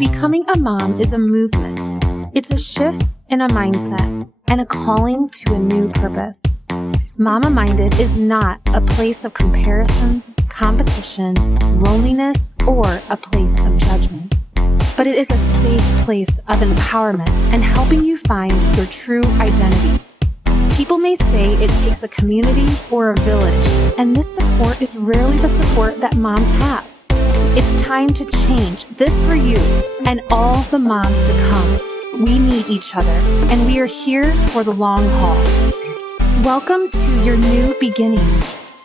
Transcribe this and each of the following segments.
Becoming a mom is a movement. It's a shift in a mindset and a calling to a new purpose. Mama Minded is not a place of comparison, competition, loneliness, or a place of judgment. But it is a safe place of empowerment and helping you find your true identity. People may say it takes a community or a village, and this support is rarely the support that moms have. It's time to change this for you and all the moms to come. We need each other, and we are here for the long haul. Welcome to your new beginning,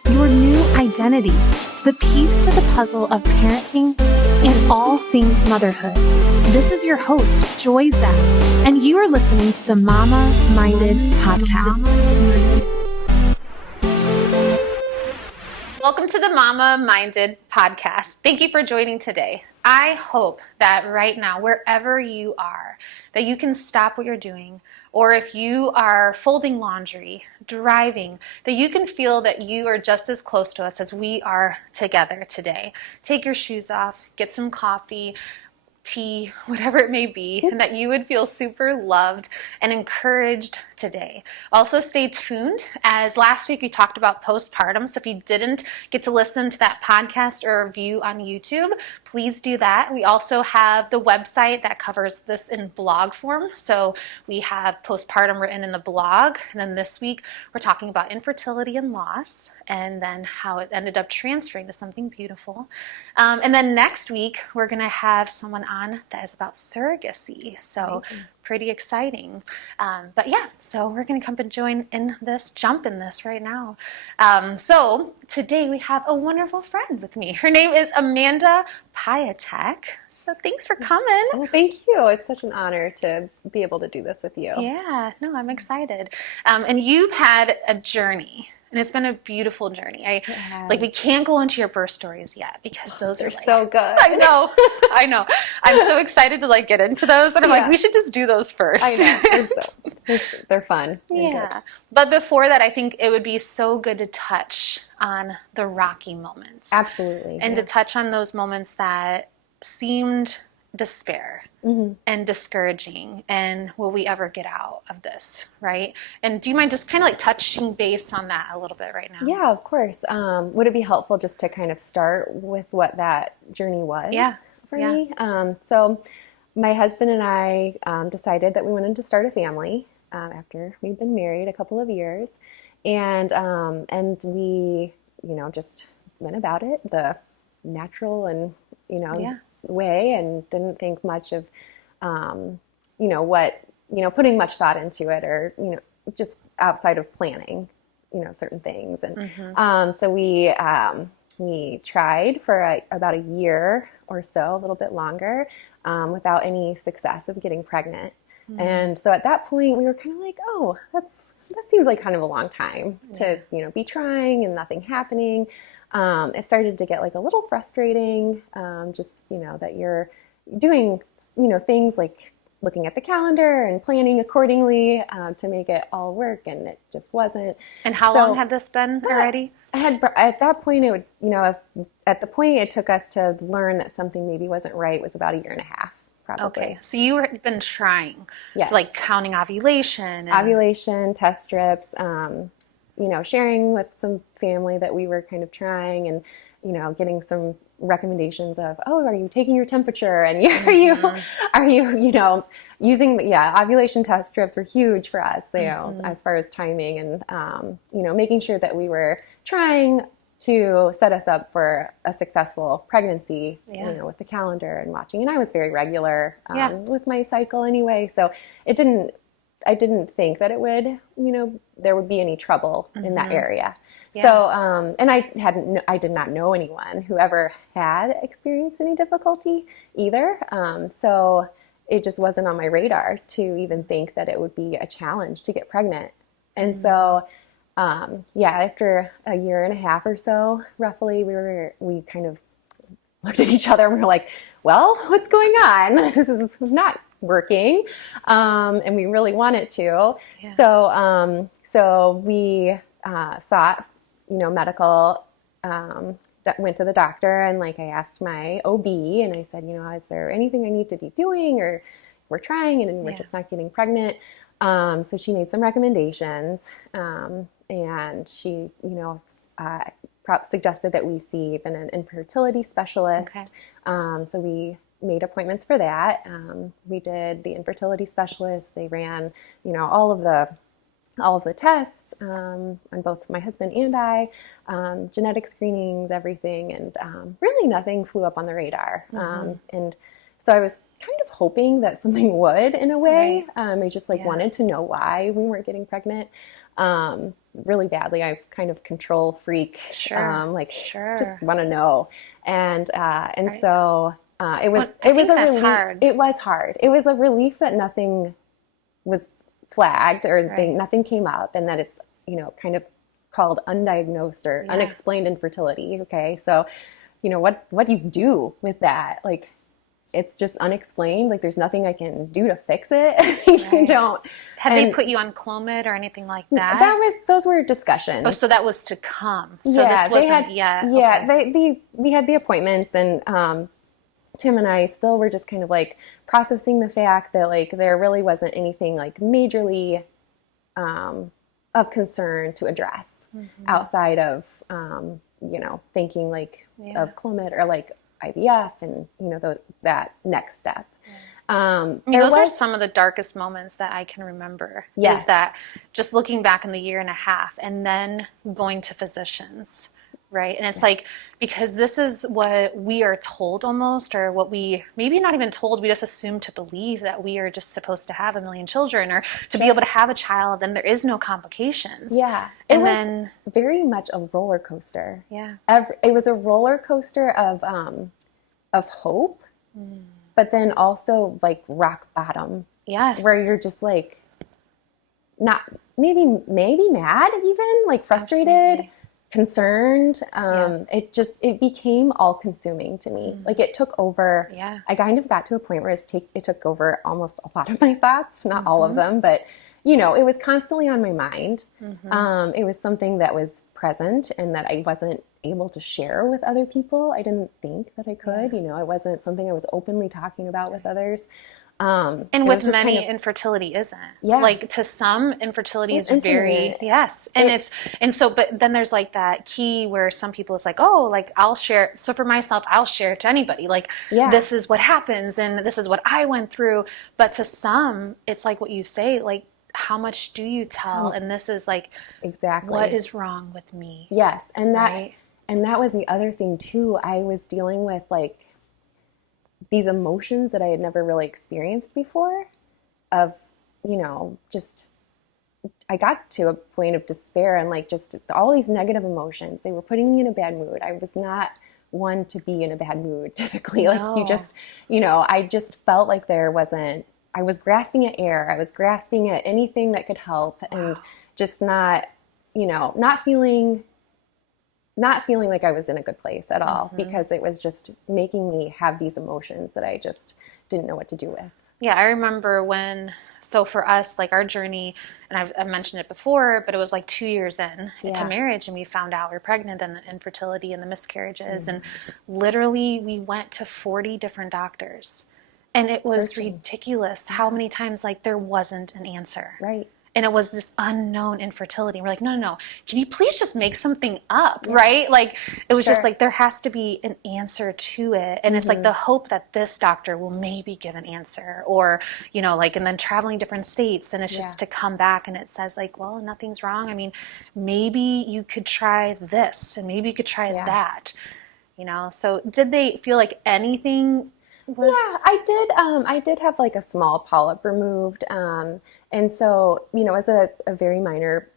your new identity, the piece to the puzzle of parenting and all things motherhood. This is your host, Joy Zapp, and you are listening to the Mama Minded Podcast. Welcome to the Mama Minded Podcast. Thank you for joining today. I hope that right now, wherever you are, that you can stop what you're doing, or if you are folding laundry, driving, that you can feel that you are just as close to us as we are together today. Take your shoes off, get some coffee, tea, whatever it may be, and that you would feel super loved and encouraged today. Also stay tuned, as last week we talked about postpartum, so if you didn't get to listen to that podcast or review on YouTube, please do that. We also have the website that covers this in blog form, so we have postpartum written in the blog, and then this week we're talking about infertility and loss, and then how it ended up transferring to something beautiful. And then next week we're going to have someone on that is about surrogacy, so pretty exciting. But yeah, so we're going to come and jump in this right now. So today we have a wonderful friend with me. Her name is Amanda Piatek. So thanks for coming. Oh, thank you. It's such an honor to be able to do this with you. Yeah, no, I'm excited. And you've had a journey. And it's been a beautiful journey. We can't go into your birth stories yet because those are so good. I know. I'm so excited to get into those, and I'm like, we should just do those first. I know. They're fun. Yeah. Good. But before that, I think it would be so good to touch on the rocky moments. Absolutely. And to touch on those moments that seemed despair and discouraging, and will we ever get out of this, right? And do you mind just kind of touching base on that a little bit right now? Yeah, of course. Would it be helpful just to kind of start with what that journey was for me? So my husband and I decided that we wanted to start a family after we'd been married a couple of years, and we, just went about it the natural and, way, and didn't think much of, putting much thought into it, or, just outside of planning, certain things. And so we tried for about a year or so, a little bit longer, without any success of getting pregnant. And so at that point we were kind of like, oh, that seems like kind of a long time to, be trying and nothing happening. It started to get a little frustrating, that you're doing, things like looking at the calendar and planning accordingly to make it all work, and it just wasn't. And how long had this been already? At that point, it would, at the point it took us to learn that something maybe wasn't right was about a year and a half. Probably. Okay, so you had been trying, yes, counting ovulation, test strips, sharing with some family that we were kind of trying, and getting some recommendations of, oh, are you taking your temperature, and are you using ovulation test strips were huge for us, as far as timing, and making sure that we were trying to set us up for a successful pregnancy, with the calendar and watching. And I was very regular with my cycle anyway, so I didn't think that it would, there would be any trouble in that area. Yeah. So, and I did not know anyone who ever had experienced any difficulty either. So it just wasn't on my radar to even think that it would be a challenge to get pregnant. And so, after a year and a half or so, roughly, we kind of looked at each other and we were like, well, what's going on? This is not working. And we really want it to. Yeah. So we sought, medical went to the doctor and like I asked my OB and I said, is there anything I need to be doing, or we're trying and we're just not getting pregnant. So she made some recommendations, and she, suggested that we see even an infertility specialist. So we made appointments for that. We did the infertility specialist. They ran, all of the tests on both my husband and I, genetic screenings, everything, and really nothing flew up on the radar. And so I was kind of hoping that something would, in a way. I just wanted to know why we weren't getting pregnant really badly. I was kind of control freak, just want to know. And so it was a relief. Hard. It was hard. It was a relief that nothing was flagged or nothing came up, and that it's kind of called undiagnosed or unexplained infertility. Okay, so what do you do with that? Like, it's just unexplained. Like, there's nothing I can do to fix it. You don't. Had they put you on Clomid or anything like that? Those were discussions. Oh, so that was to come. So this wasn't yet. Yeah, okay. We had the appointments, and Tim and I still were just kind of like processing the fact that like there really wasn't anything like majorly of concern to address outside of thinking like of Clomid or like IVF and that next step. Those are some of the darkest moments that I can remember. Yes. Is that just looking back in the year and a half and then going to physicians. Right. And it's like, because this is what we are told almost, or what we maybe not even told, we just assume to believe that we are just supposed to have 1 million children or to be able to have a child and there is no complications. Yeah. It was very much a roller coaster. Yeah. It was a roller coaster of hope, but then also like rock bottom. Yes. Where you're just like, not maybe mad, even like frustrated. Absolutely. Concerned. It became all consuming to me. Like it took over. Yeah. I kind of got to a point where it took over almost a lot of my thoughts, not all of them, but it was constantly on my mind. It was something that was present and that I wasn't able to share with other people. I didn't think that I could, it wasn't something I was openly talking about with others. And with many, infertility isn't. Yeah. Like to some, infertility is very, but then there's like that key where some people it's like, oh, like I'll share. So for myself, I'll share it to anybody. Like this is what happens and this is what I went through. But to some, it's like what you say, like, how much do you tell? And this is like, exactly what is wrong with me? Yes. And that was the other thing too. I was dealing with like, these emotions that I had never really experienced before of, just, I got to a point of despair and like just all these negative emotions, they were putting me in a bad mood. I was not one to be in a bad mood typically. Like you just, I just felt like I was grasping at air. I was grasping at anything that could help and just not feeling like I was in a good place at all because it was just making me have these emotions that I just didn't know what to do with. Yeah, I remember so for us, like our journey, and I've mentioned it before, but it was like 2 years into marriage and we found out we were pregnant and the infertility and the miscarriages. And literally we went to 40 different doctors and it was ridiculous how many times like there wasn't an answer. Right. And it was this unknown infertility. We're like, no. Can you please just make something up, right? Like, it was just like, there has to be an answer to it. And it's like the hope that this doctor will maybe give an answer or, and then traveling different states. And it's just to come back and it says like, well, nothing's wrong. I mean, maybe you could try this and maybe you could try that, So did they feel like anything was... Yeah, I did have like a small polyp removed. And so, it was a very minor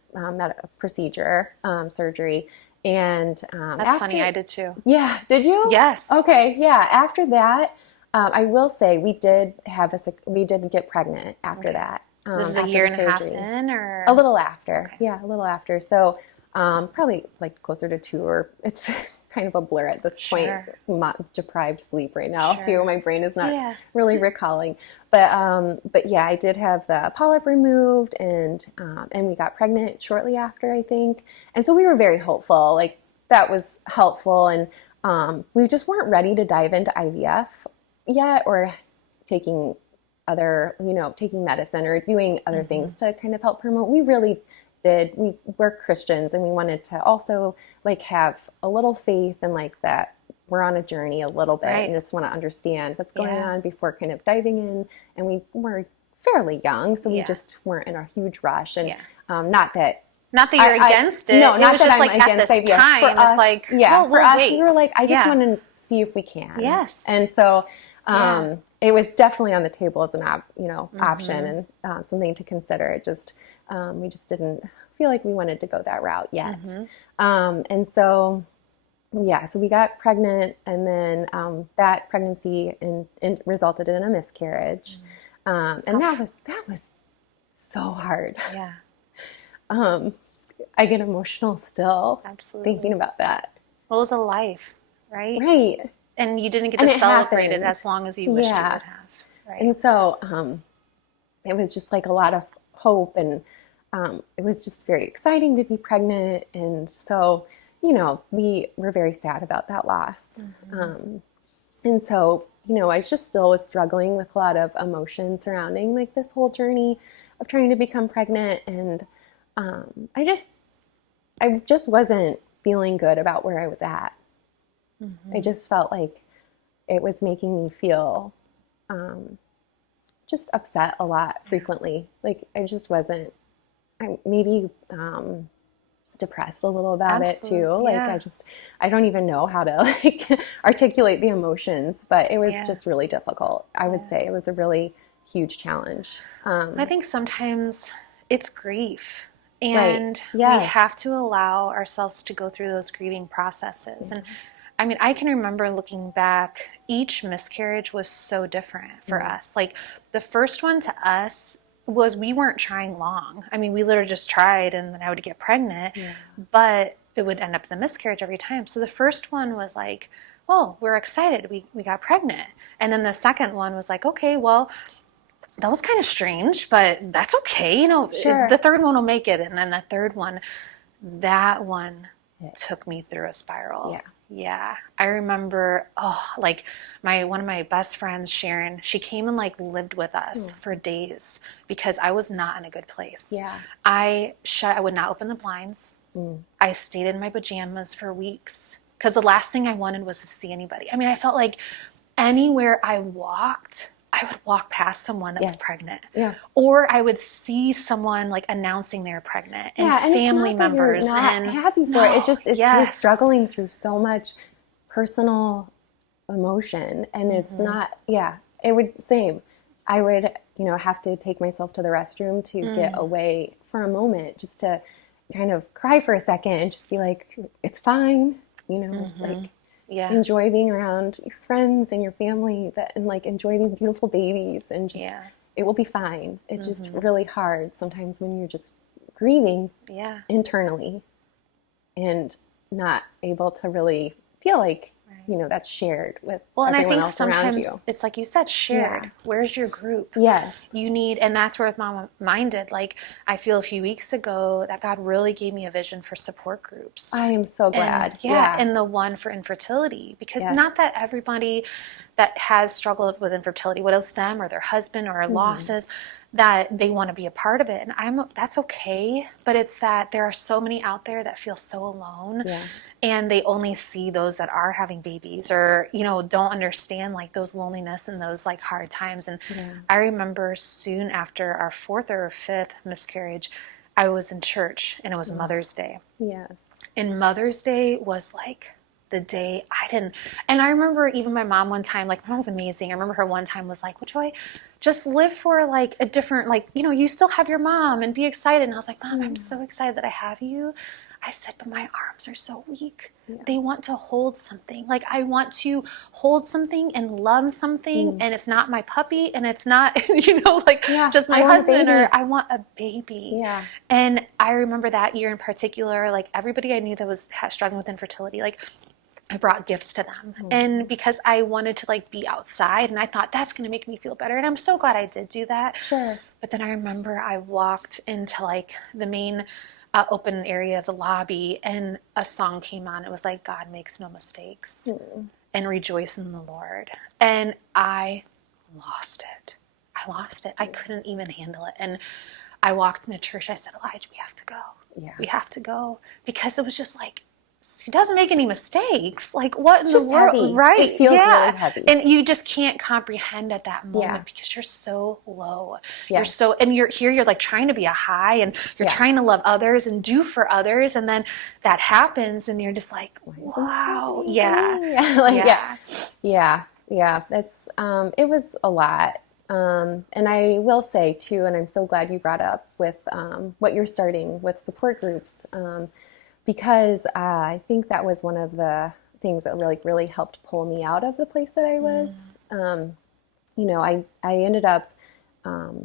procedure, surgery. And that's funny, I did too. Yeah, did you? Yes. Okay, yeah. After that, I will say we did get pregnant after that. This is a year and a half in, or a little after? Okay. Yeah, a little after. So probably like closer to 2, or it's kind of a blur at this point. Deprived sleep right now too. My brain is not really recalling. But yeah, I did have the polyp removed, and we got pregnant shortly after, I think. And so we were very hopeful. Like that was helpful. And we just weren't ready to dive into IVF yet, or taking taking medicine or doing other things to kind of help promote. We really did. We're Christians, and we wanted to also like have a little faith and like that we're on a journey a little bit and just want to understand what's going on before kind of diving in. And we were fairly young, so we just weren't in a huge rush. And not that you're against it. No, it not was that just I'm like against at this IVF. time, For us, it's like, for us, wait. we were like, I just want to see if we can. Yes. And so it was definitely on the table as an option and something to consider. It just we just didn't feel like we wanted to go that route yet. And so so we got pregnant, and then that pregnancy resulted in a miscarriage. And that was so hard. Yeah. I get emotional still thinking about that. Well, it was a life, right? Right. And you didn't get to celebrate it as long as you wished you would have. Right. And so it was just like a lot of hope, and it was just very exciting to be pregnant. And so, we were very sad about that loss. And so, I just still was struggling with a lot of emotion surrounding like this whole journey of trying to become pregnant. And I just wasn't feeling good about where I was at. I just felt like it was making me feel just upset a lot frequently. Like I just wasn't, maybe depressed a little about it too. Like I don't even know how to like articulate the emotions, but it was just really difficult. I would say it was a really huge challenge. I think sometimes it's grief, and we have to allow ourselves to go through those grieving processes. And I mean, I can remember looking back, each miscarriage was so different for us. Like the first one to us was, we weren't trying long. I mean, we literally just tried, and then I would get pregnant, but it would end up in the miscarriage every time. So the first one was like, well, we're excited. We got pregnant. And then the second one was like, okay, well, that was kind of strange, but that's okay. The third one will make it. And then the third one, that one took me through a spiral. Yeah. I remember, like one of my best friends, Sharon, she came and like lived with us for days because I was not in a good place. I would not open the blinds. I stayed in my pajamas for weeks because the last thing I wanted was to see anybody. I mean, I felt like anywhere I walked, I would walk past someone that was pregnant. Or I would see someone like announcing they're pregnant, and family members. You're not happy for it. You're struggling through so much personal emotion, and it's not, it would, same. I would, have to take myself to the restroom to get away for a moment, just to kind of cry for a second and just be like, it's fine, like, enjoy being around your friends and your family, and like enjoy these beautiful babies, and just it will be fine. It's just really hard sometimes when you're just grieving internally and not able to really feel like that's shared with and I think else around you. Sometimes it's like you said, shared. Where's your group? You need, and that's where Mama Minded, like I feel a few weeks ago that God really gave me a vision for support groups. I am so glad. And the one for infertility, because not that everybody that has struggled with infertility, whether it's them or their husband or losses, that they want to be a part of it. And that's okay. But it's that there are so many out there that feel so alone, and they only see those that are having babies, or, don't understand like those loneliness and those like hard times. And I remember soon after our fourth or fifth miscarriage, I was in church, and it was Mother's Day. And Mother's Day was like the day and I remember even my mom one time, like my mom was amazing. I remember her one time was like, well, Joy, just live for like a different, like, you still have your mom, and be excited. And I was like, Mom, I'm so excited that I have you. I said, but my arms are so weak. They want to hold something. Like I want to hold something and love something, and it's not my puppy, and it's not, just my husband, or I want a baby. And I remember that year in particular, like everybody I knew that was struggling with infertility, like I brought gifts to them. And because I wanted to like be outside, and I thought that's going to make me feel better. And I'm so glad I did do that. But then I remember I walked into like the main open area of the lobby, and a song came on. It was like, God makes no mistakes, and rejoice in the Lord. And I lost it. I lost it. I couldn't even handle it. And I walked into church. I said, Elijah, we have to go. Yeah. We have to go. Because it was just like, he doesn't make any mistakes. Like, what in It's the just world? heavy. Right. It feels really heavy. And you just can't comprehend at that moment Yeah. because you're so low. Yes. You're so, and you're here, you're like trying to be a high, and you're trying to love others and do for others. And then that happens and you're just like, wow. Yeah. Yeah. It's, it was a lot. And I will say too, and I'm so glad you brought up with what you're starting with support groups, because I think that was one of the things that really helped pull me out of the place that I was. I ended up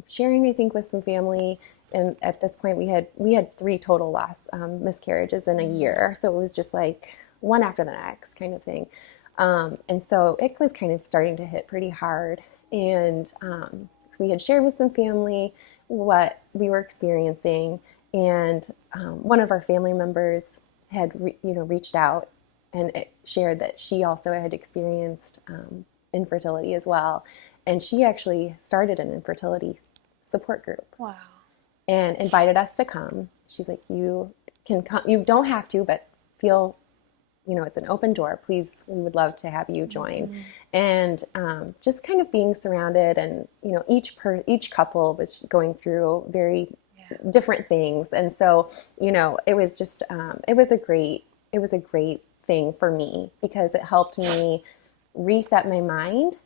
sharing, I think, with some family, and at this point we had 3 total miscarriages in a year, so it was just like one after the next kind of thing, and so it was kind of starting to hit pretty hard. And so we had shared with some family what we were experiencing, and one of our family members had reached out and shared that she also had experienced infertility as well, and she actually started an infertility support group. Wow. And invited us to come. She's like, you can come, you don't have to, but feel, it's an open door. Please, we would love to have you join. And just kind of being surrounded, and each couple was going through very different things, and so it was just it was a great thing for me, because it helped me reset my mind,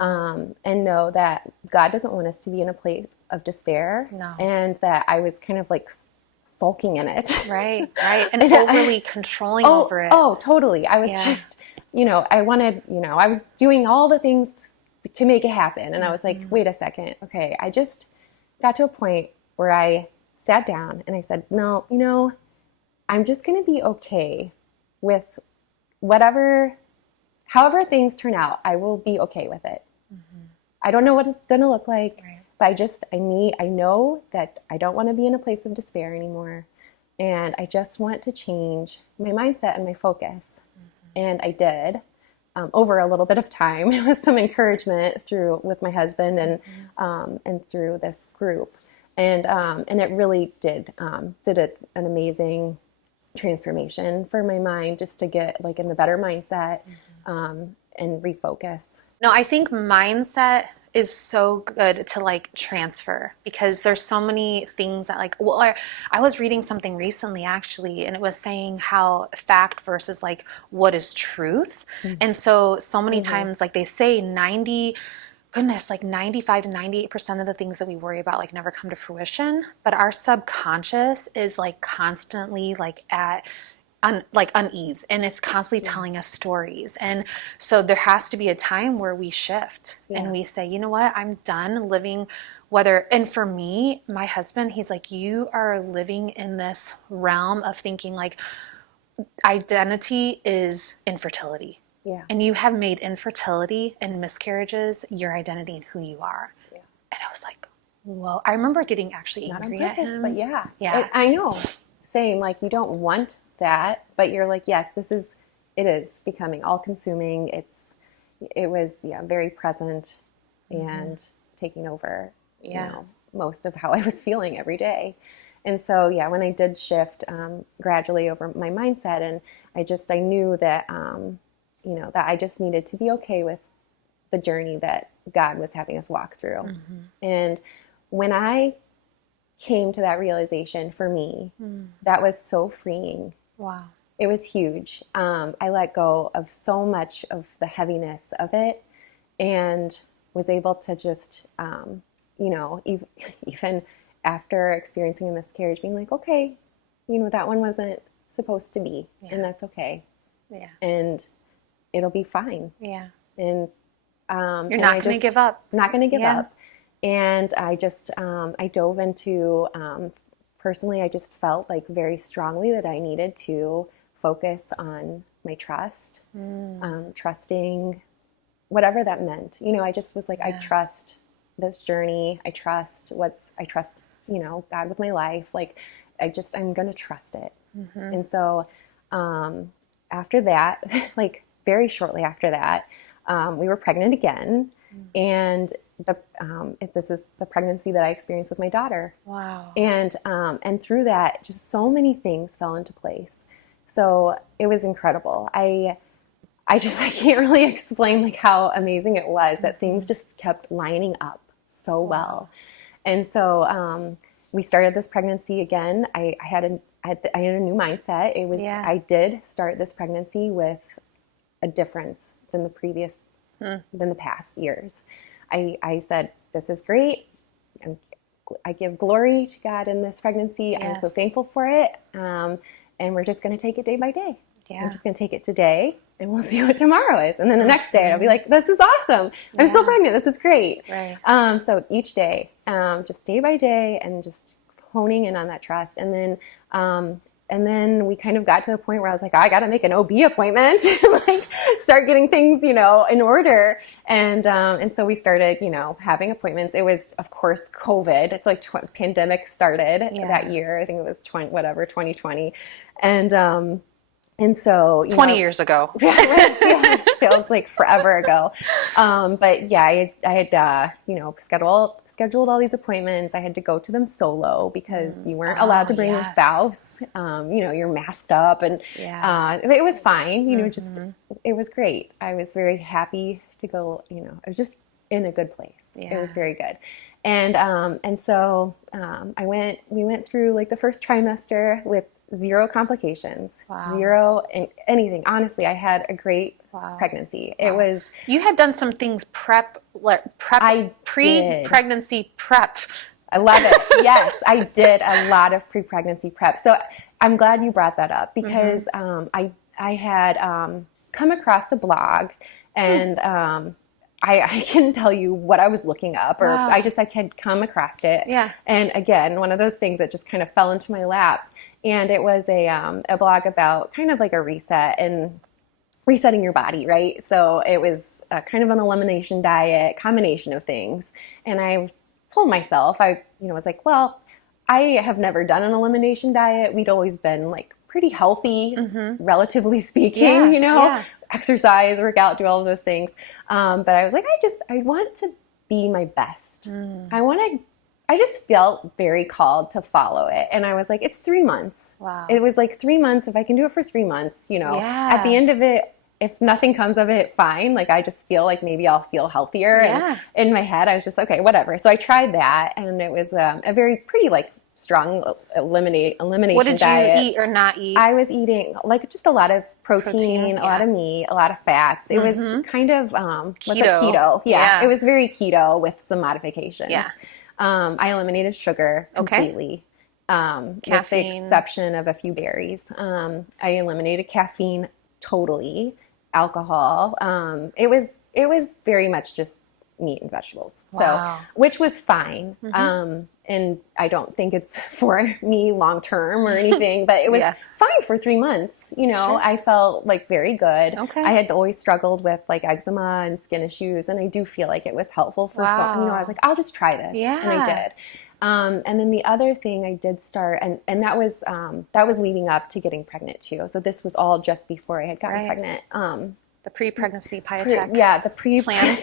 and know that God doesn't want us to be in a place of despair, and that I was kind of like sulking in it. Right. And overly controlling over it. Oh, totally. I was just, I wanted, I was doing all the things to make it happen. And I was like, wait a second. Okay. I just got to a point where I sat down and I said, no, I'm just going to be okay with however things turn out. I will be okay with it. I don't know what it's going to look like. Right. But I know that I don't want to be in a place of despair anymore. And I just want to change my mindset and my focus. And I did, over a little bit of time, with some encouragement with my husband and through this group. And it really did an amazing transformation for my mind, just to get like in the better mindset, and refocus. No, I think mindset is so good to like transfer, because there's so many things that I was reading something recently actually, and it was saying how fact versus like what is truth. And so many times, like they say 95 to 98% of the things that we worry about like never come to fruition, but our subconscious is like constantly like at unease, and it's constantly telling us stories. And so there has to be a time where we shift and we say, you know what, I'm done living and for me, my husband, he's like, you are living in this realm of thinking like identity is infertility. Yeah. And you have made infertility and miscarriages your identity and who you are. Yeah. And I was like, whoa. I remember getting actually angry at him. But I know. Same, like you don't want that, but you're like, yes, it is becoming all consuming. It was very present and taking over, most of how I was feeling every day. And so, when I did shift gradually over my mindset, and I knew that, that I just needed to be okay with the journey that God was having us walk through. And when I came to that realization for me, that was so freeing. Wow. It was huge. I let go of so much of the heaviness of it, and was able to just, even after experiencing a miscarriage, being like, okay, that one wasn't supposed to be, and that's okay. Yeah. And it'll be fine. Yeah. And you're not going to give up. Not going to give up. And I just, I dove into, personally, I just felt like very strongly that I needed to focus on my trust, trusting whatever that meant. I just was like, I trust this journey. I trust God with my life. Like, I'm going to trust it. And so, after that, like very shortly after that, we were pregnant again. And this is the pregnancy that I experienced with my daughter. Wow. And through that, just so many things fell into place. So it was incredible. I can't really explain like how amazing it was that things just kept lining up so well. And so, we started this pregnancy again. I had a new mindset. I did start this pregnancy with a difference than than the past years. I said, this is great. I give glory to God in this pregnancy. I'm so thankful for it. And we're just going to take it day by day. Yeah. I'm just going to take it today and we'll see what tomorrow is. And then the next day I'll be like, this is awesome. I'm still pregnant. This is great. Right. So each day, just day by day and just honing in on that trust. And then we kind of got to a point where I was like, I got to make an OB appointment, like start getting things, in order. And so we started, having appointments. It was, of course, COVID. It's like pandemic started that year. I think it was 2020. And so, 20 years ago. Feels like forever ago. But yeah, I had scheduled all these appointments. I had to go to them solo because you weren't allowed to bring your spouse. You're masked up and it was fine. It was great. I was very happy to go, I was just in a good place. Yeah. It was very good. And so we went through like the first trimester with 0 complications, 0 in anything. Honestly, I had a great pregnancy. It was. You had done some things pre-pregnancy prep. I love it. Yes, I did a lot of pre-pregnancy prep. So I'm glad you brought that up because I had come across a blog and I couldn't tell you what I was looking up, or I had come across it. Yeah. And again, one of those things that just kind of fell into my lap. And it was a blog about kind of like a reset and resetting your body, right? So it was kind of an elimination diet, combination of things. And I told myself, I was like, well, I have never done an elimination diet. We'd always been like pretty healthy, relatively speaking, exercise, work out, do all of those things. But I was like, I want to be my best. I just felt very called to follow it. And I was like, it's 3 months. Wow. It was like 3 months. If I can do it for 3 months, at the end of it, if nothing comes of it, fine. Like, I just feel like maybe I'll feel healthier. Yeah. And in my head, I was just, okay, whatever. So I tried that. And it was a very pretty, like, strong elimination diet. What did you eat or not eat? I was eating like just a lot lot of protein, a lot of meat, a lot of fats. It was kind of keto. Yeah, it was very keto with some modifications. Yeah. I eliminated sugar completely. With the exception of a few berries. I eliminated caffeine totally. Alcohol. It was very much just meat and vegetables. Wow. So, which was fine. And I don't think it's for me long term or anything, but it was fine for 3 months. You know, sure. I felt like very good. Okay. I had always struggled with like eczema and skin issues, and I do feel like it was helpful for I was like, I'll just try this. Yeah. And I did. And then the other thing I did start, and that was leading up to getting pregnant too. So this was all just before I had gotten pregnant. The pre-pregnancy Piatek the plan.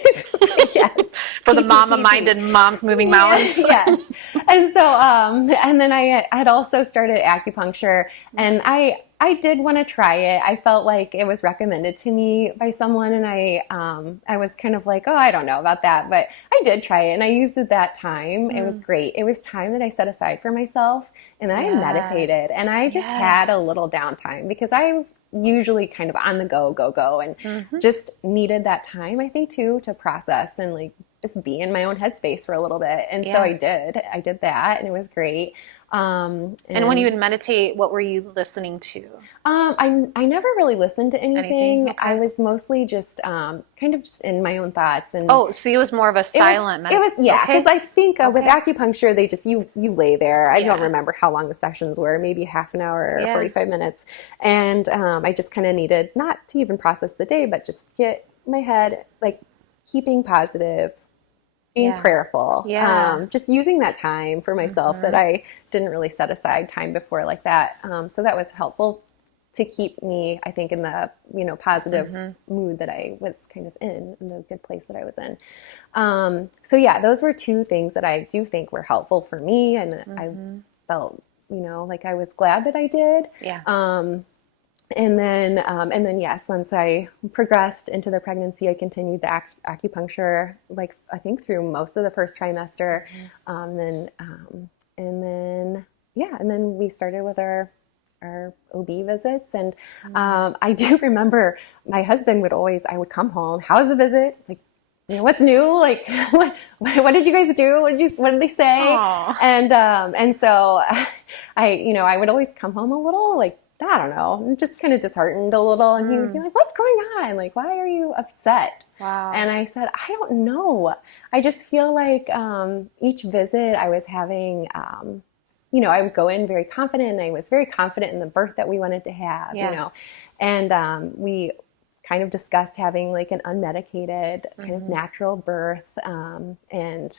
Yes. For the mama-minded moms moving mountains. Yes. And so, and then I had also started acupuncture, and I did want to try it. I felt like it was recommended to me by someone, and I was kind of like, oh, I don't know about that, but I did try it, and I used it that time. It was great. It was time that I set aside for myself, and I meditated, and I just had a little downtime because I usually kind of on the go, and just needed that time, I think, too, to process and like just be in my own headspace for a little bit. And so I did that, and it was great. And when you would meditate, what were you listening to? I never really listened to anything. Okay. I was mostly just kind of just in my own thoughts. And so it was more of a silent meditation. It was, because I think with acupuncture, they just, you lay there. I don't remember how long the sessions were, maybe half an hour or 45 minutes. And I just kind of needed not to even process the day, but just get my head, like, keeping positive being Yeah. prayerful, Yeah. just using that time for myself that I didn't really set aside time before like that. So that was helpful to keep me, I think, in the, positive mood that I was kind of in the good place that I was in. So yeah, those were two things that I do think were helpful for me. And I felt, like I was glad that I did. Yeah. And then yes, once I progressed into the pregnancy, I continued the acupuncture, like I think through most of the first trimester. And then we started with our OB visits. And I do remember my husband I would come home, how's the visit? Like, what's new? Like, what did you guys do? What did they say? Aww. And so I would always come home a little like, I don't know, just kind of disheartened a little. And he would be like, what's going on? Like, why are you upset? Wow. And I said, I don't know. I just feel like each visit I was having, I would go in very confident, and I was very confident in the birth that we wanted to have, and we kind of discussed having like an unmedicated kind of natural birth. And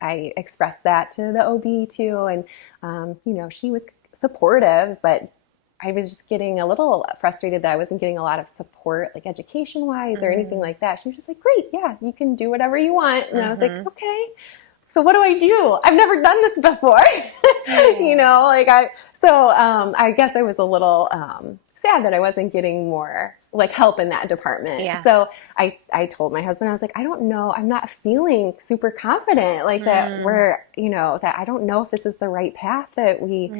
I expressed that to the OB too. And, she was supportive, but I was just getting a little frustrated that I wasn't getting a lot of support, like education wise or anything like that. She was just like, great. Yeah, you can do whatever you want. And I was like, okay. So what do I do? I've never done this before. I guess I was a little sad that I wasn't getting more like help in that department. Yeah. So I told my husband, I was like, I don't know, I'm not feeling super confident like that that I don't know if this is the right path that we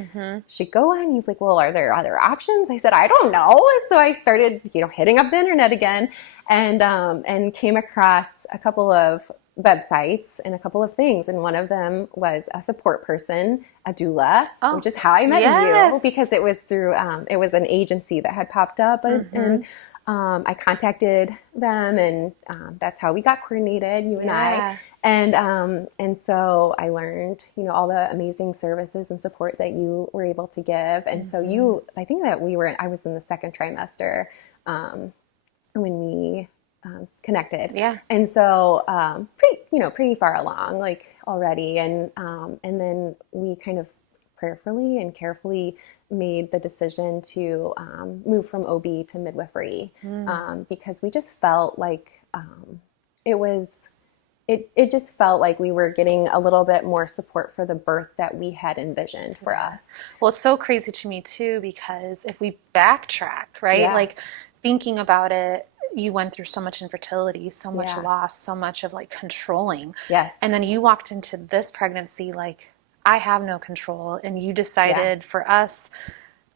should go on. He was like, well, are there other options? I said, I don't know. So I started, hitting up the internet again and came across a couple of websites and a couple of things. And one of them was a support person, a doula, which is how I met you, because it was through, it was an agency that had popped up and I contacted them and that's how we got coordinated, you and I. And so I learned, all the amazing services and support that you were able to give. And so I think that I was in the second trimester when we connected. Yeah. And so, pretty far along, like already. And then we kind of prayerfully and carefully made the decision to move from OB to midwifery because we just felt like it just felt like we were getting a little bit more support for the birth that we had envisioned for us. Well, it's so crazy to me too, because if we backtrack, right? Yeah. Like thinking about it, you went through so much infertility, so much loss, so much of like controlling. Yes. And then you walked into this pregnancy like, I have no control. And you decided for us,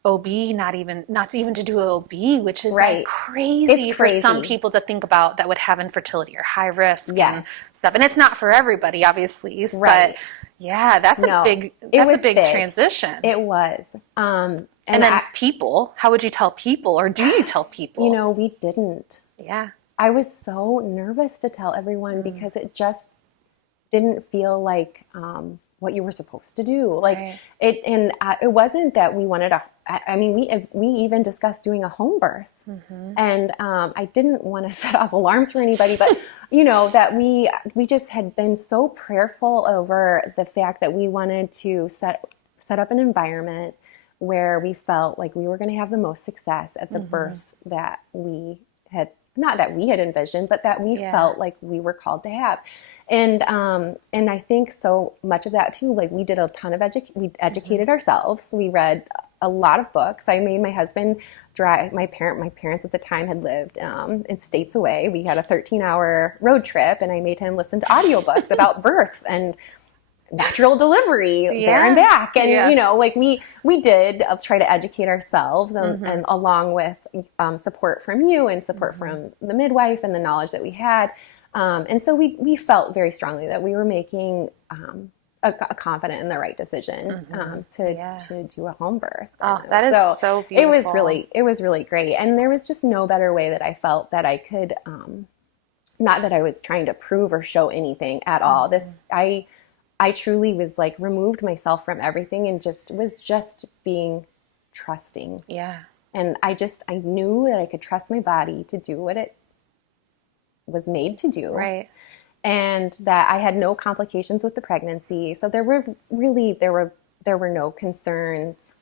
OB, not even to do OB, which is like crazy for some people to think about that would have infertility or high risk and stuff. And it's not for everybody, obviously. But yeah, that's a big transition. It was. And then people, how would you tell people, or do you tell people? We didn't. Yeah. I was so nervous to tell everyone because it just didn't feel like what you were supposed to do. Like it wasn't that we wanted we even discussed doing a home birth, and I didn't want to set off alarms for anybody, but that we just had been so prayerful over the fact that we wanted to set up an environment where we felt like we were going to have the most success at the birth that we had, not that we had envisioned, but that we felt like we were called to have. And I think so much of that too, like we did a ton of we educated ourselves. We read a lot of books. I made my husband drive. My parents at the time had lived in states away. We had a 13-hour road trip, and I made him listen to audiobooks about birth and natural delivery there and back. And, we did try to educate ourselves and along with support from you and support from the midwife and the knowledge that we had. And so we felt very strongly that we were making a confident and the right decision to do a home birth. Oh, that is so beautiful. It was really great. And there was just no better way that I felt that I could, not that I was trying to prove or show anything at all. I truly was like removed myself from everything and was just being trusting. Yeah. And I knew that I could trust my body to do what it was made to do. Right. and that I had no complications with the pregnancy. So there were no concerns,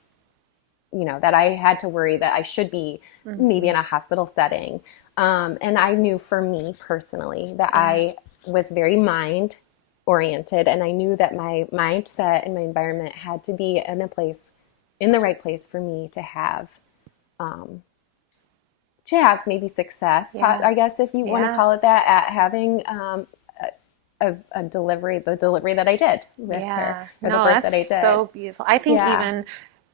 that I had to worry that I should be maybe in a hospital setting. And I knew for me personally that I was very mind oriented, and I knew that my mindset and my environment had to be in the right place for me to have maybe success, I guess, if you want to call it that, at having a delivery, the delivery that I did with her, or the birth that I did. That's so beautiful. I think even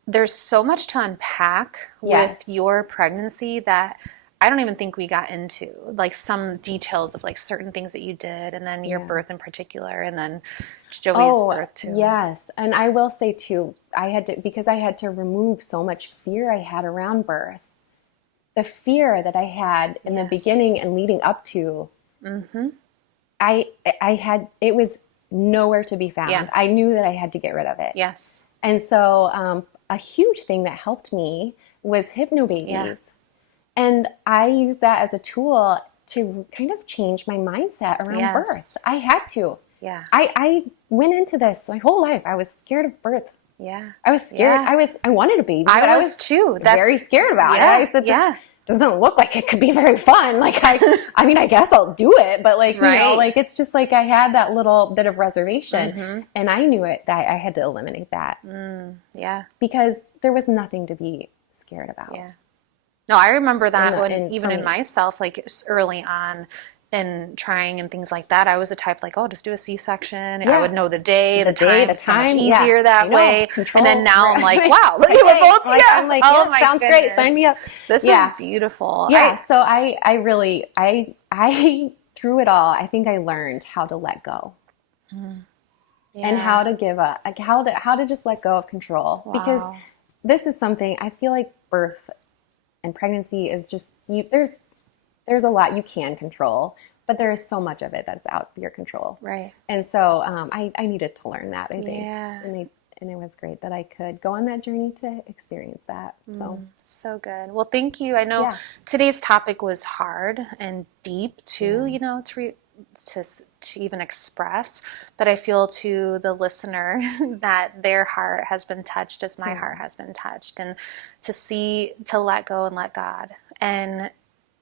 there's so much to unpack with your pregnancy that I don't even think we got into, like some details of like certain things that you did, and then your birth in particular, and then Joey's birth too. Yes. And I will say too, because I had to remove so much fear I had around birth. The fear that I had in the beginning and leading up to, it was nowhere to be found. Yeah. I knew that I had to get rid of it. Yes. And so a huge thing that helped me was hypnobabies. Yeah. And I used that as a tool to kind of change my mindset around birth. I had to. Yeah. I went into this my whole life. I was scared of birth. Yeah. I was scared. Yeah. I wanted a baby. I but was too. Very scared about it. I said, this doesn't look like it could be very fun. Like I mean, I guess I'll do it, but like, like it's just like I had that little bit of reservation, and I knew that I had to eliminate that. Yeah. Because there was nothing to be scared about. Yeah. No, I remember that in myself, like early on in trying and things like that, I was the type like, just do a C-section. Yeah. I would know the day, the time. It's so much easier that way. Control. And then now I'm like, wow, look at we're both. I'm like, sounds great. Sign me up. This is beautiful. Yeah. So I really through it all, I think I learned how to let go. And how to give up, like how to just let go of control. Wow. Because this is something I feel like birth and pregnancy is just there's a lot you can control, but there is so much of it that's out of your control. Right. And so I needed to learn that, I think. Yeah. And it was great that I could go on that journey to experience that. So good. Well, thank you. I know today's topic was hard and deep too, to even express, but I feel to the listener that their heart has been touched as my heart has been touched, and to let go and let God, and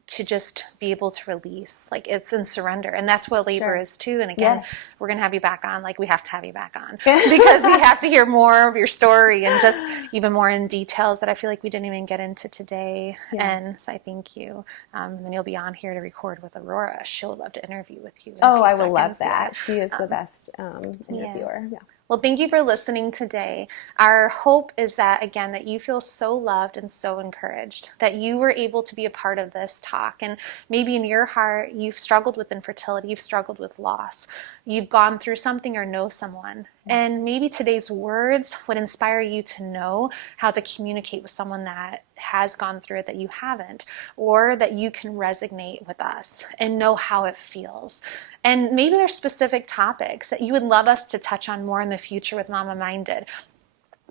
to just be able to release, like it's in surrender. And that's what labor is too. And again, we're going to have you back on, like we have to have you back on because we have to hear more of your story and just even more in details that I feel like we didn't even get into today. And so I thank you. And then you'll be on here to record with Aurora. She'll love to interview with you. I will love that. She is the best interviewer. Yeah. Well, thank you for listening today. Our hope is that, again, that you feel so loved and so encouraged, that you were able to be a part of this talk. And maybe in your heart, you've struggled with infertility, you've struggled with loss, you've gone through something or know someone. And maybe today's words would inspire you to know how to communicate with someone that has gone through it that you haven't, or that you can resonate with us and know how it feels. And maybe there's specific topics that you would love us to touch on more in the future with Mama Minded.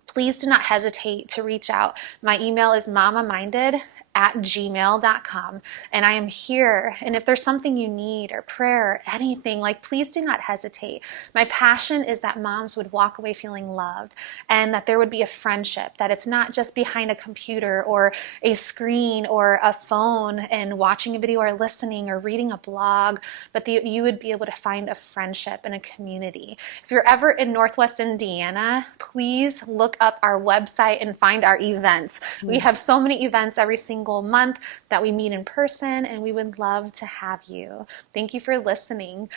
Please do not hesitate to reach out. My email is mamaminded@gmail.com, and I am here. And if there's something you need or prayer or anything, like please do not hesitate. My passion is that moms would walk away feeling loved, and that there would be a friendship, that it's not just behind a computer or a screen or a phone and watching a video or listening or reading a blog, but that you would be able to find a friendship and a community. If you're ever in Northwest Indiana, please look up our website and find our events. We have so many events every single month that we meet in person, and we would love to have you. Thank you for listening.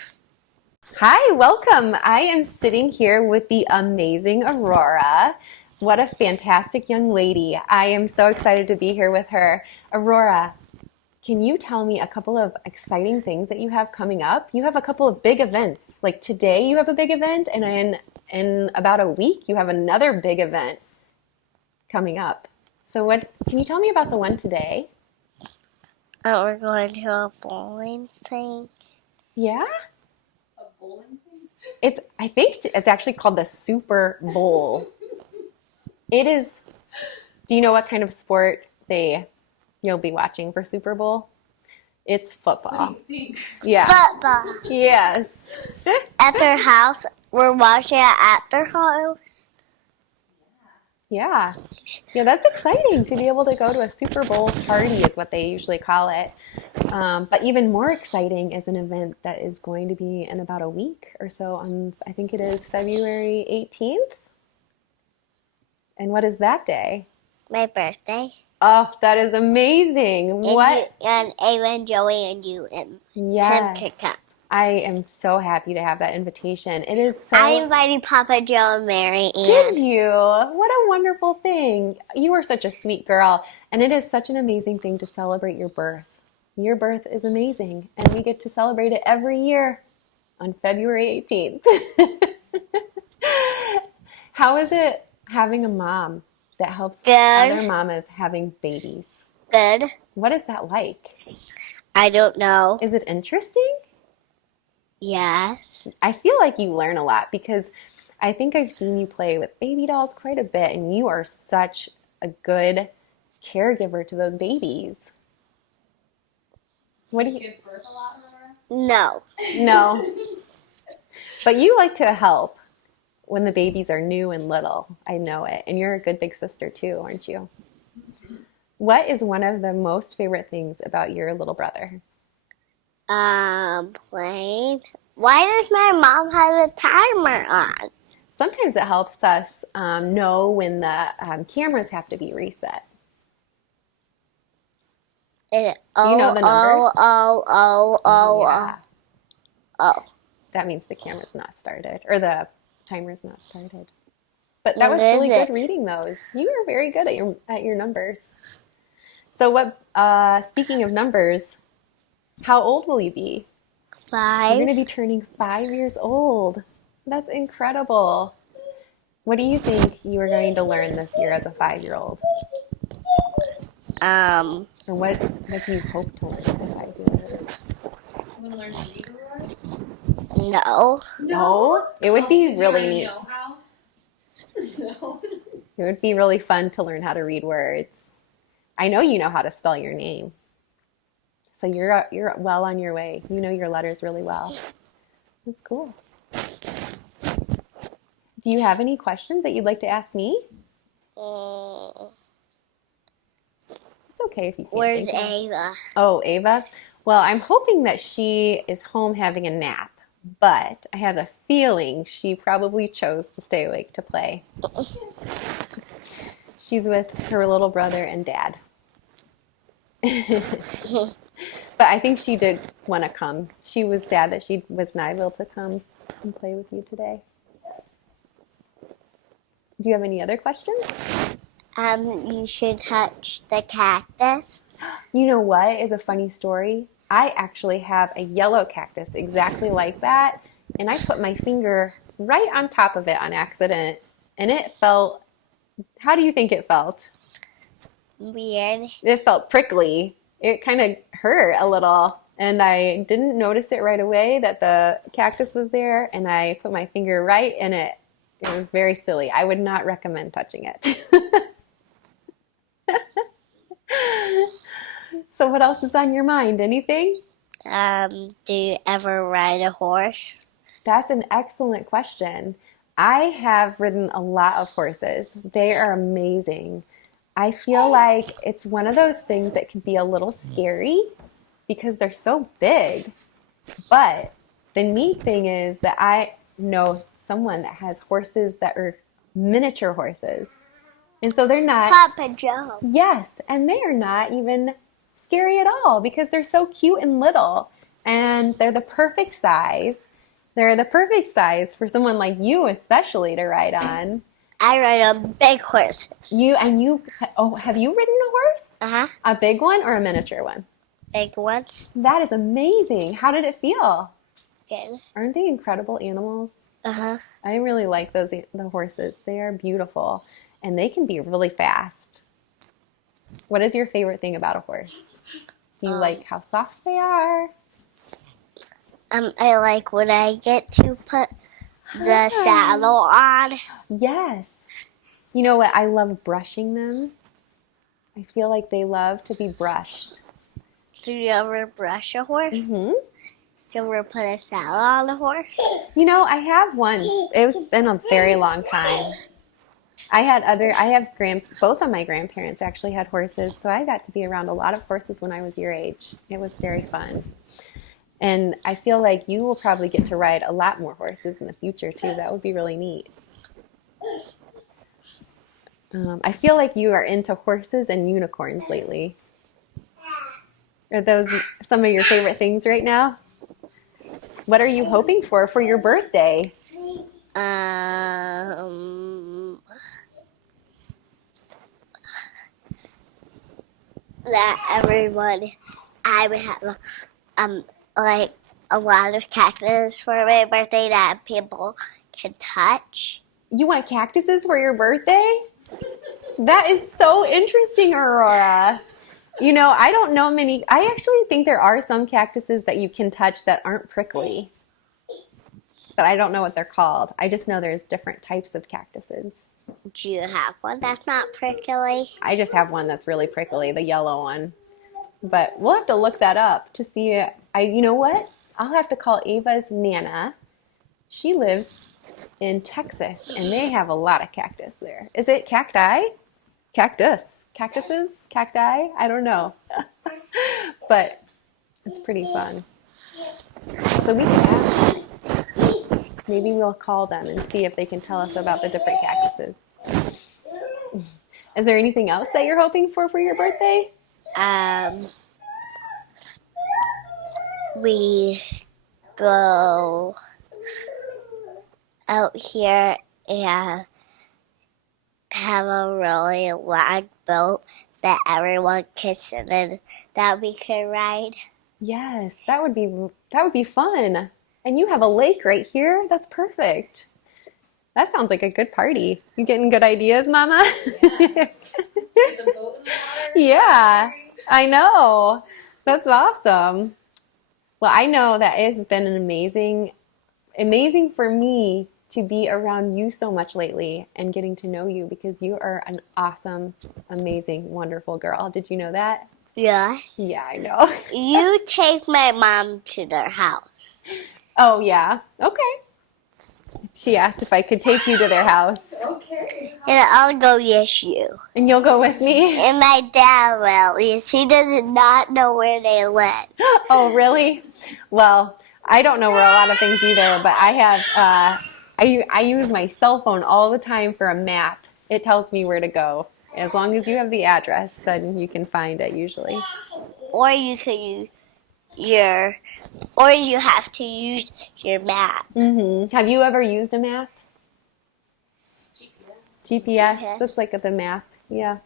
Hi, welcome. I am sitting here with the amazing Aurora. What a fantastic young lady. I am so excited to be here with her. Aurora, can you tell me a couple of exciting things that you have coming up? You have a couple of big events. Like today you have a big event, and in about a week you have another big event coming up. So can you tell me about the one today? We're going to a bowling thing. Yeah? A bowling thing? I think it's actually called the Super Bowl. It is. Do you know what kind of sport you'll be watching for Super Bowl? It's football. What do you think? Yeah. Football. Yes. At their house. We're watching it at their house. Yeah. Yeah, that's exciting to be able to go to a Super Bowl party is what they usually call it. But even more exciting is an event that is going to be in about a week or so on, I think it is February 18th. And what is that day? My birthday. Oh, that is amazing. And What? and Ava and Joey and you and Yes. Tim could come. I am so happy to have that invitation. It is so... I invited Papa Joe and Mary Ann. Did you? What a wonderful thing. You are such a sweet girl, and it is such an amazing thing to celebrate your birth. Your birth is amazing, and we get to celebrate it every year on February 18th. How is it having a mom that helps Good. other mamas having babies? Good. What is that like? I don't know. Is it interesting? Yes. I feel like you learn a lot because I think I've seen you play with baby dolls quite a bit, and you are such a good caregiver to those babies. What do you... Give birth a lot, remember? No. No. But you like to help when the babies are new and little. I know it. And you're a good big sister too, aren't you? What is one of the most favorite things about your little brother? Playing. Why does my mom have a timer on? Sometimes it helps us know when the cameras have to be reset. Do you know the numbers? Oh. That means the camera's not started, or the timer's not started. But that What was really is it? good reading those. You were very good at your numbers. So what? Speaking of numbers, how old will you be? 5. You're going to be turning 5 years old. That's incredible. What do you think you are going to learn this year as a 5-year-old? Or what do you hope to learn as a 5-year-old? I'm gonna learn to read a word. No. No? It would be Because you really already neat. know how. No. It would be really fun to learn how to read words. I know you know how to spell your name. So you're well on your way. You know your letters really well. That's cool. Do you have any questions that you'd like to ask me? It's okay if you can't. Where's think of it. Ava? Oh, Ava? Well, I'm hoping that she is home having a nap, but I have a feeling she probably chose to stay awake to play. She's with her little brother and dad. But I think she did want to come. She was sad that she was not able to come and play with you today. Do you have any other questions? You should touch the cactus. You know what is a funny story? I actually have a yellow cactus exactly like that, and I put my finger right on top of it on accident, and it felt, how do you think it felt? Weird. It felt prickly. It kind of hurt a little, and I didn't notice it right away that the cactus was there, and I put my finger right in it. It was very silly. I would not recommend touching it. So what else is on your mind? Anything? Do you ever ride a horse? That's an excellent question. I have ridden a lot of horses. They are amazing. I feel like it's one of those things that can be a little scary because they're so big. But the neat thing is that I know someone that has horses that are miniature horses. And so they're not... Papa Joe. Yes, and they are not even scary at all because they're so cute and little. And they're the perfect size. They're the perfect size for someone like you especially to ride on. I ride on big horses. Have you ridden a horse? Uh-huh. A big one or a miniature one? Big ones. That is amazing. How did it feel? Good. Aren't they incredible animals? Uh-huh. I really like the horses. They are beautiful, and they can be really fast. What is your favorite thing about a horse? Do you like how soft they are? I like when I get to put the saddle on. Yes. You know what? I love brushing them. I feel like they love to be brushed. Do you ever brush a horse? Mm-hmm. Do you ever put a saddle on a horse? You know, I have once. It's been a very long time. Both of my grandparents actually had horses, so I got to be around a lot of horses when I was your age. It was very fun. And I feel like you will probably get to ride a lot more horses in the future, too. That would be really neat. I feel like you are into horses and unicorns lately. Are those some of your favorite things right now? What are you hoping for your birthday? That everyone, I would have like a lot of cactus for my birthday that people can touch. You want cactuses for your birthday? That is so interesting, Aurora. You know, I don't know many. I actually think there are some cactuses that you can touch that aren't prickly. But I don't know what they're called. I just know there's different types of cactuses. Do you have one that's not prickly? I just have one that's really prickly, the yellow one. But we'll have to look that up to see. You know what? I'll have to call Ava's Nana. She lives in Texas, and they have a lot of cactus there. Is it cacti? Cactus. Cactuses? Cacti? I don't know. But it's pretty fun. So we can ask. Maybe we'll call them and see if they can tell us about the different cactuses. Is there anything else that you're hoping for your birthday? We go out here and have a really long boat that everyone can sit in that we can ride. Yes, that would be fun. And you have a lake right here. That's perfect. That sounds like a good party. You getting good ideas, Mama? Yes. Get the boat in the water. Yeah, I know. That's awesome. Well, I know that it has been amazing for me to be around you so much lately and getting to know you because you are an awesome, amazing, wonderful girl. Did you know that? Yes. Yeah, I know. You take my mom to their house. Oh, yeah. Okay. She asked if I could take you to their house. Okay. And I'll go with you. And you'll go with me? And my dad will. He does not know where they live. Oh, really? Well, I don't know where a lot of things either, but I have, I use my cell phone all the time for a map. It tells me where to go. As long as you have the address, then you can find it usually. Or you can use or you have to use your map. Mm-hmm. Have you ever used a map? GPS. That's like the map. Yeah.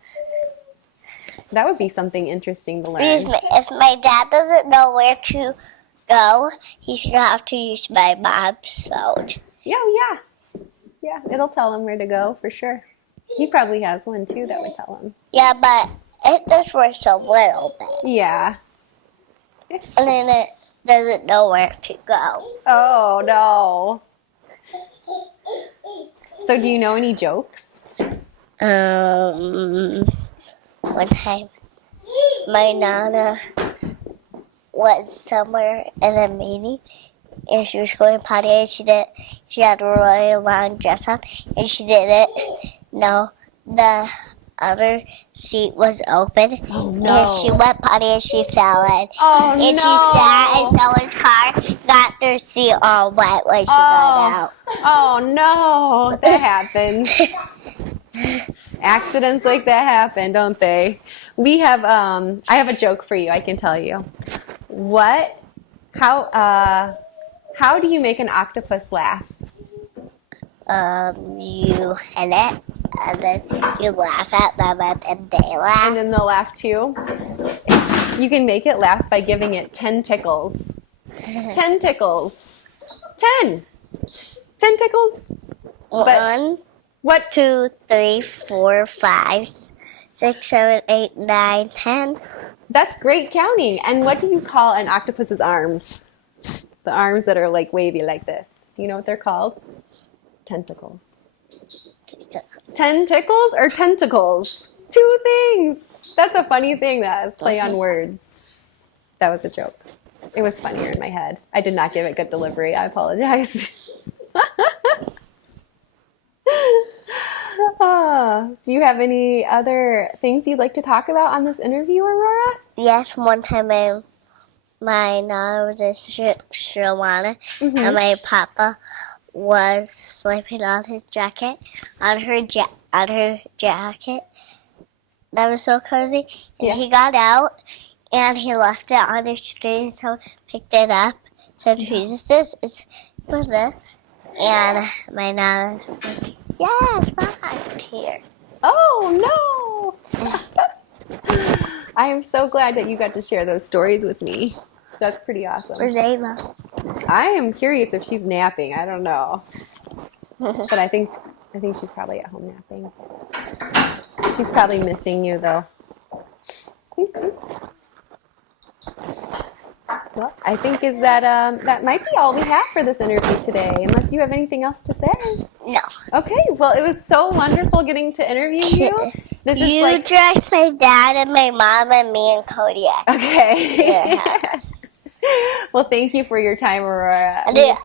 That would be something interesting to learn. If my dad doesn't know where to go, he should have to use my mom's phone. Yeah. It'll tell him where to go for sure. He probably has one too that would tell him. Yeah, but it just works a little bit. Yeah. And then it doesn't know where to go. Oh, no. So do you know any jokes? One time, my Nana was somewhere in a meeting, and she was going potty, and she had a really long dress on, and she didn't know the other seat was open. Oh, no. And she went potty and she fell in. Oh, and no. she sat in someone's car, got their seat all wet when she got out. Oh, no. That happens. Accidents like that happen, don't they? We have, I have a joke for you, I can tell you. How do you make an octopus laugh? You hit it, and then you laugh at them, and then they laugh. And then they'll laugh too. You can make it laugh by giving it 10 tickles. 10 tickles. 10. 10 tickles. One, What? 2, 3, 4, 5, 6, 7, 8, 9, 10. That's great counting. And what do you call an octopus's arms? The arms that are like wavy like this. Do you know what they're called? Tentacles. 10 tickles or tentacles? Two things. That's a funny thing that play on words. That was a joke. It was funnier in my head. I did not give it good delivery. I apologize. Do you have any other things you'd like to talk about on this interview, Aurora? Yes, one time my nana was in Sri Lanka, and my papa was sleeping on his jacket, on her jacket. That was so cozy. And he got out, and he left it on the street, and someone picked it up, said, whose is this? It's for this. And my nana said, yes, mine, here. Oh, no! I am so glad that you got to share those stories with me. That's pretty awesome. Where's Ava? I am curious if she's napping. I don't know. But I think she's probably at home napping. She's probably missing you, though. Well, I think that might be all we have for this interview today, unless you have anything else to say. No. Okay, well, it was so wonderful getting to interview you. You dressed my dad and my mom and me and Kodiak. Okay. Yeah. Well, thank you for your time, Aurora. Yeah.